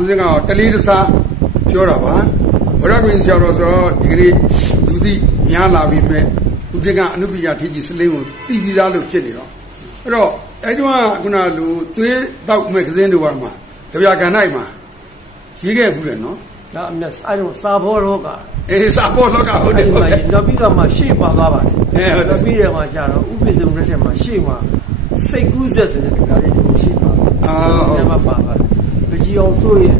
ဦးစင်းကတော့တလေးတစားပြောတာပါဘုရားကွင်ဆရာတော်ဆိုတော့ဒီကနေ့လူသိများလာပြီမဲ့ဦးစင်းကအနုပညာထေကြီးစလင်းကိုသိပြီးသားလို့ဖြစ်နေတော့အဲ့တော့အဲ့ဒီကခုနလူသွေးတောက်မဲ့ကစင်းတို့ကမှကြပြကန်နိုင်မှာရေးခဲ့ဘူးတယ်နော်ဒါအမြတ်အဲ့တော့စာဘောရောကအေးစာပေါ်လောကဟုတ်တယ်အဲ့ဟုတ်မှာတယ်နောက်ပြီးတော့မှရှေ့ပါသွားပါတယ်အဲဟုတ်တယ်နောက်ပြီးတော့မှကျတော့ဥပ္ပဇုံရက်ချက်မှာရှေ့မှာစိတ်ကူးဆက်ဆိုတဲ့ကြလေးတူရှေ့ပါအာအဲ့မှာပါပါတယ် ပကြီးအောင်ဆိုရင်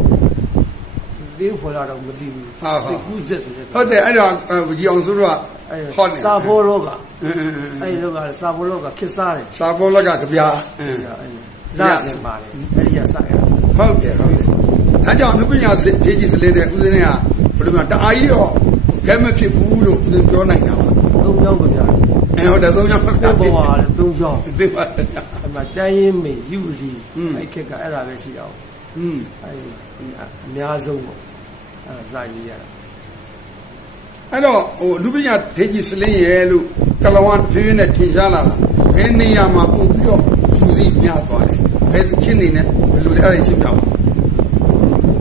ဒီဖော်လာတော့မသိဘူးဟာဟာစိတ်ကူးဆက်ဆိုတဲ့ဟုတ်တယ်အဲ့တော့ဝကြီးအောင်စုတို့ကအဲ့ဟော့နေစာဘောရောကအင်းအင်းအင်းအဲ့လောကစာဘောရောကခစ်စားတယ်စာပေါ်လောကကြပြအင်းလာစင်ပါတယ်အဲ့ဒီကစရတာဟုတ်တယ်ဟုတ်တယ်ဒါကြောင့်အနုပညာထေကြီးစလင်းတဲ့ဦးစင်းကဘယ်လိုမှတအားကြီးတော့ခဲမဖြစ်ဘူးလို့ဦးစင်းပြောနိုင်တာပါသုံးချောင်းကြပြတယ်အဲဟုတ်တယ်သုံးချောင်းပြဘဝလည်းသုံးချောင်းသိပါအဲ့မှာတိုင်းရင်မေယူစီอืมအဲ့ခက်ကအဲ့ဒါပဲရှိတော့ อืมအဲ့ဒီအများဆုံးပေါ့အဲ့ဒါစာရေးရတာအဲ့တော့ဟိုအနုပညာထေကြီးစလင်းရဲ့လို့ကလဝံဖြည်းဖြည်းနဲ့ထင်ရှားလာတာဘယ်နေရာမှာပို့ပြီးတော့လူစီများသွားတယ်ဘယ်ချင်းနေနဲ့ဘယ်လိုလဲအဲ့ဒါရှင်းပြပါ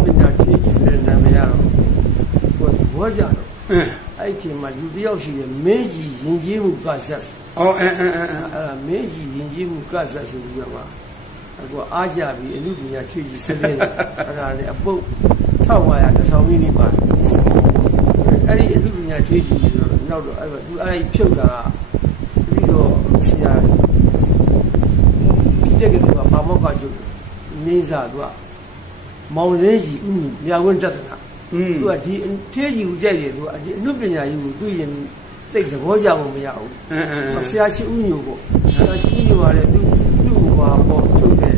ပညာကြီးကြီးတဲ့နာမည်ရတော့ဟိုဘောကြတော့အင်းအဲ့ဒီမှာလူတစ်ယောက်ရှိတယ်မင်းကြီးယဉ်ကျေးမှုကဇက်အော်အင်းအင်းအင်းအဲ့ဒါမင်းကြီးယဉ်ကျေးမှုကဇက်ဆိုပြီးတော့မှ အခုအားကြပြီးအလူပညာထွေကြီးစနေအဲ့ဒါလေအပုတ်1500တစ်ထောင်မိနစ်ပါအဲ့ဒီအလူပညာထွေကြီးဆိုတော့နောက်တော့အဲ့သူအဲ့ဒီဖြုတ်တာပြီးတော့ဆရာဒီတက်ကတည်းကဘာမောက်ကကျုပ်နေစားသူကမောင်လေးကြီးဥမြဝင်းတက်တာอืมသူကဒီထေးကြီးကိုကြိုက်တယ်သူကဒီအနုပညာကြီးကိုသူရင်သိသဘောကျဖို့မရဘူးအင်းအင်းအင်းဆရာရှိဦးညိုပေါ့ဆရာရှိဦးညိုကလည်းသူ ဟာပေါ့ချုပ်တယ်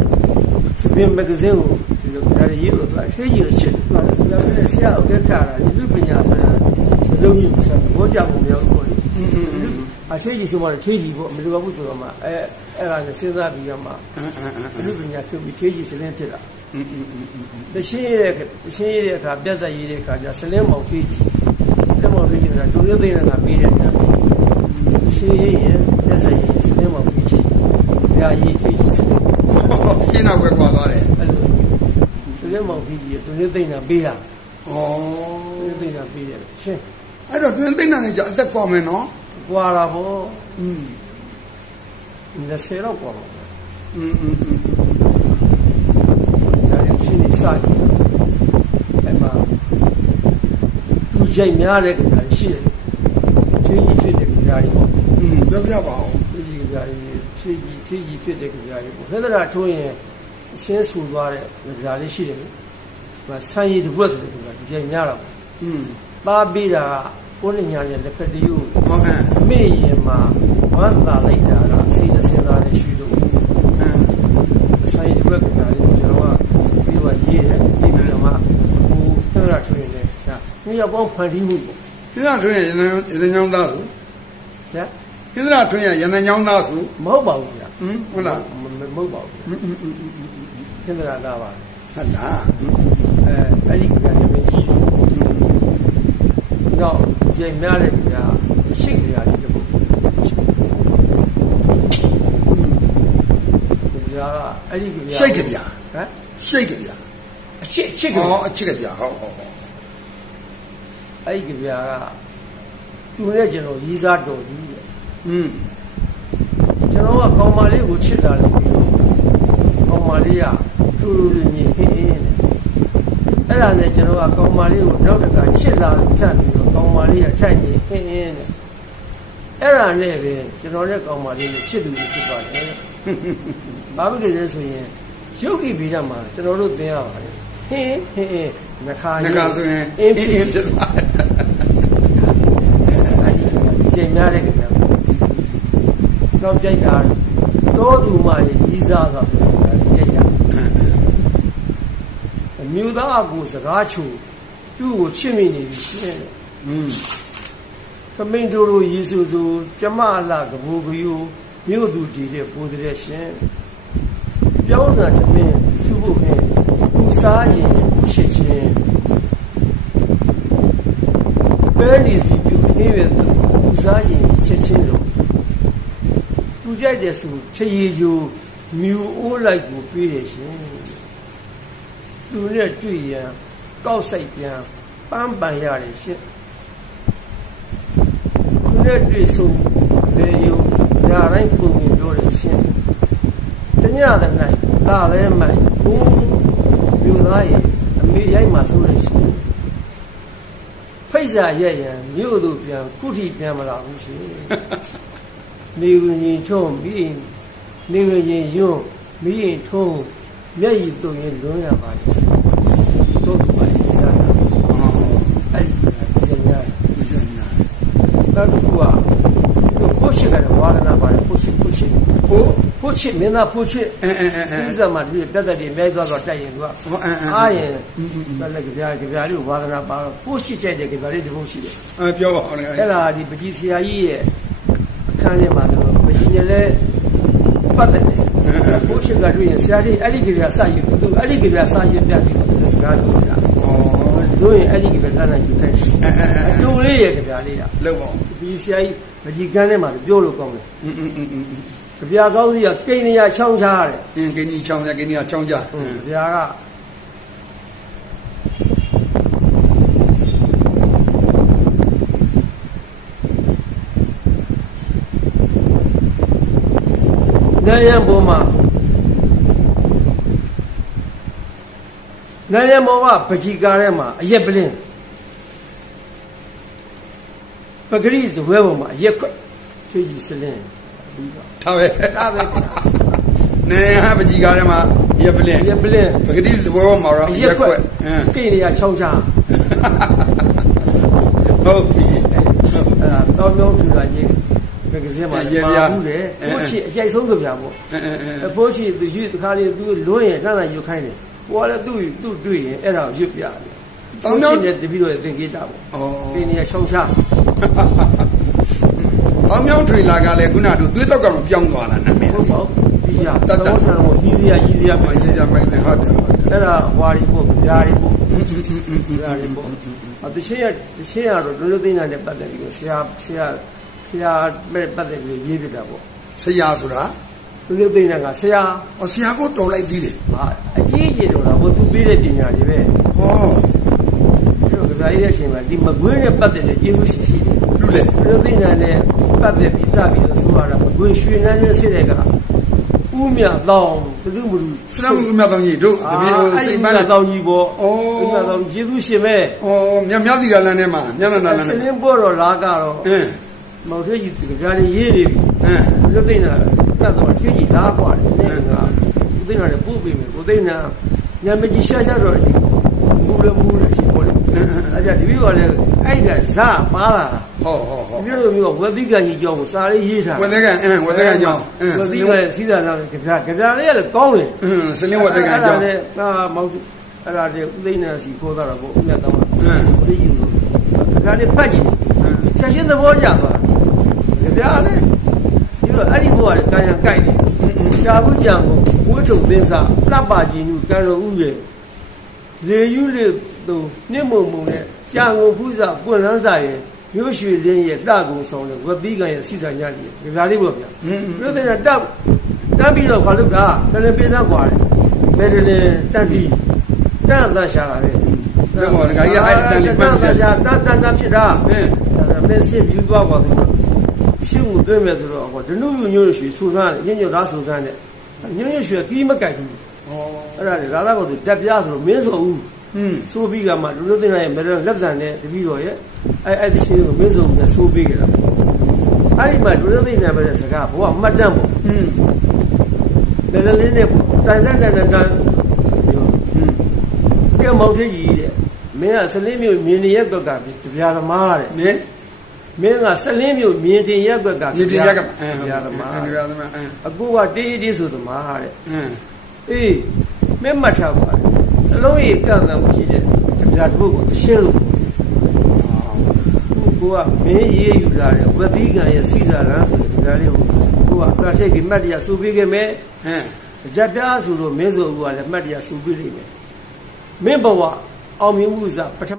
စပင်းမဂ္ဂဇင်းကိုဒီလိုဒါရီကိုသူအရှိကြီးကိုချစ်တယ်သူကလည်းဆရာကိုကြက်ခါတာဒီလူပညာဆိုတာလုံးကြီးဆိုတော့ဘောကြောင်မရောက်ဘူးအထေးကြီးဆိုမှထေးကြီးပေါ့မလိုဘူးဆိုတော့မှအဲအဲ့ဒါနဲ့စဉ်းစားပြီးတော့မှအမှုပညာပြုပြီးထေးကြီးစလင်းဖြစ်တာတရှင်းရဲ့တရှင်းရဲ့အခါပြတ်သက်ရေးတဲ့အခါကျစလင်းမောင်ထေးကြီးစလင်းမောင်ထေးကြီးကဒုရသိန်းကပေးတဲ့အခါတရှင်းရဲ့ပြတ်သက်ရေးစလင်းမောင်ထေးကြီးဒါရေးထေး ဆလင်းမောင်ဖေးကြီးဒုရသိန်းကပေးတာ ဩ ဒုရသိန်းကပေးတယ်ရှင်း အဲ့တော့တွင်သိမ့်တာနဲ့ကြအသက်ကွာမယ်နော် ကွာတာပေါ့ อืม 20တော့ကွာပါ อืมอืมอืม ဒါလည်းရှင်းနေစကြည့်အဲ့မှာသူကြိုက်များတဲ့ကြတာရှိတယ်ဖေးကြီးဖြစ်တဲ့ကြတာပေါ့ อืมပြောပြပါဦး ဖြည့်ကြီးကြရီဖြည့်ကြီးဖြည့်ကြီးဖြစ်တဲ့ကြရီပေါ့ဟဲ့ဒရာထိုးရင် ရှင်းဆူသွားတဲ့ကြရီရှိတယ်။ဒါဆန်ရည်တစ်ပွက်ဆိုတဲ့ကြရီဒီချိန်များတော့อืมသားပေးတာကကိုနေညာရဲ့လက်ဖက်တည်းကိုဟောအင်းမေ့ရင်မှာဝမ်းသာလိုက်တာကစိတ်နဲ့စဉ်းစားနေရှိလို့အင်းဆန်ရည်တစ်ပွက်ကကြရီကျွန်တော်ကပြီးတော့ရေးတယ်ပြီးပြီးတော့မှဟိုဟဲ့ဒရာထိုးရင်လည်းဒါမြေရောက်ပေါင်းဖန်တီးမှုပေါ့ကိစ္စထွင်ရရနရနညောင်းသားစု။ညာ ဣန္ဒြထွန်းရရဏညောင်းသားဆိုမဟုတ်ပါဘူးဗျာဟင်ဟုတ်လားမဟုတ်ပါဘူးဣန္ဒြသားပါဟုတ်လားအဲအဲ့ဒီကညမင်းကြီးတော့ကြင်များတဲ့ကြာရှိကြရတယ်တခုကြာအဲ့ဒီကြာရှိကြပြဟမ်ရှိကြပြအချစ်ချစ်ကြဟောအချစ်ကြပြဟုတ်ဟုတ်အဲ့ဒီကြာကသူနဲ့ကျွန်တော်ရေးစားတော်ကြီး อืมကျွန်တော်ကကောင်မလေးကိုချစ်တာလို့ပြီးတော့ကောင်မလေးကတူတူလေးမြင်ဟင်းဟင်းနဲ့အဲ့ဒါနဲ့ကျွန်တော်ကကောင်မလေးကိုနောက်တစ်ခါချစ်လာလို့ထပ်ပြီးတော့ကောင်မလေးကထပ်ရင်ဟင်းဟင်းနဲ့အဲ့ဒါနဲ့ပဲကျွန်တော်နဲ့ကောင်မလေးနဲ့ချစ်သူတွေဖြစ်သွားတယ်ဘာဖြစ်လို့လဲဆိုရင်ရုပ်ကြည့်ပြီးတော့မှကျွန်တော်တို့သင်ရပါတယ်ဟင်းဟင်းဟင်းနှခါငါကဆိုရင်အင်းဖြစ်ဖြစ်သွားတယ်အဲ့ဒီကျင်များတဲ့ကြတယ် တော့ကြိုက်တာတောသူမှကြီးစားတာကြိုက်ရအမျိုးသားကိုစကားချိုသူ့ကိုချစ်မိနေပြီရှင်းတယ်อืมသမင်းတို့လိုယေစုသူကျမလာကဘူကယူမြို့သူတည်တဲ့ပိုးတဲ့ရှင်ပြောင်းစာသမင်းသူ့ဖို့နဲ့သူစားရင်ရှစ်ချင်းပဲနေစီပြုနေရသူသူစားရင်ချက်ချင်းလို့ သူကြိုက်တဲ့သူထရေယူမြူအိုးလိုက်ကိုပြေးရရှင်သူနဲ့တွေ့ရန်ကောက်ဆိုင်ပြန်ပန်းပန်ရတယ်ရှင်သူနဲ့တွေ့ဆုံလေယုံညာတိုင်းပုံမြင်ပြောတယ်ရှင်တညတဲ့၌လာလဲမိုင်ဘုံမြို့သားရဲ့အမေရိုက်မှဆိုလို့ရှင်ဖိတ်စာရဲ့ရန်မြို့သူပြန်ကုထီပြန်မလာဘူးရှင် နေဝင်ရင်ထုံးပြီးရင်နေဝင်ရင်ယွန်းပြီးရင်ထုံးမျက်ရည်တုံရင်လွန်းရပါလိမ့်တို့ပါလိမ့်စားတာအော်အဲ့ဒီပြန်ရတယ်ဒီစညာနောက်တစ်ခုကတို့ဖို့ရှိတယ်ဝါဒနာပါတယ်ဖို့ရှိဖို့ရှိဟိုဖို့ရှိမင်းသားဖို့ရှိအဲအဲအဲအဲဒီစမှာဒီပြတ်တဲ့ဒီမဲသွားတော့တိုက်ရင်သူကဟောအဲအဲအားရင်ဘယ်လက်ကပြားကြပြားလေးကိုဝါဒနာပါတော့ဖို့ရှိကြတဲ့ကြပြားလေးတစ်ခုရှိတယ်အဲပြောပါဦးလေအဲ့ဒါဒီပကြီးဆရာကြီးရဲ့အ ခန်းထဲမှာဆိုတော့ပကြီးနဲ့လည်းပတ်သက်တယ်ဘုရှင်ကတွေ့ရင်ဆရာကြီးအဲ့ဒီကိဗျာစရည်သူအဲ့ဒီကိဗျာစရည်ပြတ်ပြီးတော့စကားပြောတာဩတို့ရင်အဲ့ဒီကိဗျာသာနာယူခိုင်းအတူလေးရဲ့ကိဗျာလေးကလောက်ပါဒီဆရာကြီးပကြီးကန်းထဲမှာပြောလို့ကောင်းတယ်အင်းအင်းအင်းအင်းကြပြကောင်းစီကကိန်းရချောင်းချားတယ်အင်းကိန်းကြီးချောင်းချားကိန်းကြီးချောင်းချားကြပြက နိုင်ရန်ပေါ်မှာနိုင်ရန်ပေါ်ကပကြီးကားထဲမှာအရက်ပလင်းပဂရိသဝဲပေါ်မှာအရက်ခွက်ထွေးကြီးစလင်းပြီးတော့ထားပဲဒါပဲဗျာနေဟာပကြီးကားထဲမှာရပ်ပလင်းအရက်ပလင်းပဂတိသဘောမှာတော့အရက်ခွက်အင်းကိနေရချောင်းချားဟုတ်ပြီအဲတော့မျိုးထူလာကြီး မဂ္ဂဇင်းမှာရေးပြပါဘူးလေဘိုးချီအကြိုက်ဆုံးကြပြပေါ့အင်းအင်းအင်းအဖိုးချီသူရွတ်တခါလေးသူလွန်းရင်လှမ်းလာရွတ်ခိုင်းတယ်ဟိုကလည်းသူ့သူ့တွေ့ရင်အဲ့ဒါကိုရွတ်ပြတယ်တောင်းမျိုးနဲ့တပီတော့သင်္ကေတပေါ့ဩကိနေရချောင်းချားတောင်းမြောင်းထွေလာကလည်းခုနကသွေးတော့ကတော့ပြောင်းသွားတာနာမည်ဟုတ်ပါဘူးဒီရသဘောထားကိုကြီးစရာကြီးစရာမကြီးကြမိုက်တယ်ဟုတ်တယ်ဟုတ်တယ်အဲ့ဒါဝါရီပေါ့ဗျာရီပေါ့ဗျာရီပေါ့အတချင်းရတချင်းရတော့ဒုလသိန်းနဲ့ပတ်သက်ပြီးတော့ဆရာဆရာ ဆရာမဲ့ပတ်သက်ပြီးရေးပြတာပေါ့ဆရာဆိုတာဒုလသိန်းကဆရာဟောဆရာကိုတော်လိုက်သေးတယ်ဟာအကြီးကြီးတော့လားဘုသူပေးတဲ့ပညာတွေပဲဟောအဲ့တော့ကြပြရေးတဲ့အချိန်မှာဒီမကွေးနဲ့ပတ်သက်တဲ့ကျေးဇူးရှိရှိတယ်လူလေဒုလသိန်းနဲ့ပတ်သက်ပြီးစပြီးတော့ဆိုရတာမကွေးရွှေနန်းနဲ့စစ်တဲ့ကဥမြတောင်းဘယ်သူမလို့ဆရာမမြတ်တော်ကြီးတို့တအာပည့်အဲ့စိဒီတ်ဥပမြန်းတောင်းကြီးပေါ့ဩဥမြတောင်းကျေးဇူးရှင်ပဲဩမြတ်မြတ်တီရလန်းထဲမှာမြတ်နာနာလန်းစထဲလင်းပေါ်တော့လာကတော့အင်း မောင်ထွေးကြီးကြပြရေးရေးနေပြီ အင်း လူသိန်းနာတတ်တော့ထွေးကြီးလားกว่าတယ်နေကလူသိန်းနာလည်းပို့ပေးမယ်ကိုသိန်းနာညမကြီးရှာရှာတော့မူလည်းမူလည်းရှိပေါ်တယ်အဲ့ကြဒီပြီးတော့လည်းအဲ့ကဇာပါလာတာ ဟောဟောဟော ဒီလိုမျိုးဝသီကန်ကြီးကြောင်းကိုစာလေးရေးထား ဝတ်တဲ့ကန်အင်းဝတ်တဲ့ကန်ကြောင်းအင်း ဝသီကန်စီးတာလာကြပြကြပြလေးကလည်းကောင်းတယ် အင်းစလင်းဝတ်တဲ့ကန်ကြောင်း အဲ့ဒါမောင်အဲ့ဒါတွေဥသိန်းနာစီခေါ်တာတော့ဥမြတ်တော့ အင်း ဘုရားကြီးကဒါနဲ့ဖတ်ကြည့်ချက်ချင်းသဘောကျသွား ဗျာလေပြီးတော့အဲ့ဒီဘုရားကံရံကြိုက်တယ်ရှားဘူးကြံကိုဝိထုံသင်းစာပြပ်ပါခြင်းညူကံတော်ဥရဲ့လေယူလေသူနှိမ့်မုံမုံနဲ့ကြံကိုဖူးစာပွင့်လန်းစာရဲ့မျိုးရွှေလင်းရဲ့လှကုံဆောင်တဲ့ဝပီးကံရဲ့စီဆိုင်ရတယ်ဗျာလေးပေါ့ဗျာပြုတ်တဲ့တပ်တက်ပြီးတော့ခါလို့တာတလင်းပေးသားခွာတယ်မယ်ဒလင်တက်တီတန့်သရှာတာပဲဒါပေါ်ငါကြီးအဲ့တန်လေးပတ်တယ်တန့်တန့်ဖြစ်တာအဲမင်းစစ်ယူသွားပါဆို င်းကိုတွေ့မယ်ဆိုတော့ဟောဒနုညညွှန်ရွှေစူစမ်းညညွှန်သားစူစမ်းတဲ့ညညွှန်ရွှေကီးမကြိုက်ဘူး ဩ အဲ့ဒါလေရာသာကောသူတက်ပြားဆိုတော့မင်းဆိုဦး อืม ဆိုပြီးကမှလူလူသိန်းရဲ့မေရလက်တန်နဲ့တပည့်တော်ရဲ့အဲ့အဲ့ဒီရှင်းကိုမင်းဆိုဦးနဲ့ဆိုပြီးကြတာအဲ့ဒီမှာလူလူသိန်းနဲ့ပဲစကားဘိုးကမှတ်တမ်းပေါ့ อืม လေလေလေးနဲ့တန်တန်တန်တန်တန် อืม ပြမောင်သေးကြီးတဲ့မင်းကစလင်းမျိုးမြင်နေရက်ကွက်ကတရားသမားတဲ့ နင်း မင်းကစလင်းမျိုးမြင်တင်ရက်ကွက်ကဒီဒီရက်ကအဲတရားသမားတရားသမားအဲအကူကတေးတေးဆိုသမားတဲ့အင်းအေးမင်းမှတ်ထားပါစလုံးရကန့်တမ်းရှိတဲ့တရားတစ်ပုဒ်ကိုတရှင်းလို့ကိုကမင်းရေးယူလာတဲ့ဝတိကံရဲ့စီစာရန်ဆိုတဲ့တရားလေးကိုကိုကအပြတ်ထိတ်ပြီးမှတ်တရားစူပေးခဲ့မယ်အင်းကြက်ပြားဆိုတော့မင်းဆိုကူကလည်းမှတ်တရားစူပေးလိမ့်မယ်မင်းဘဝအောင်မြင်မှုစားပထမ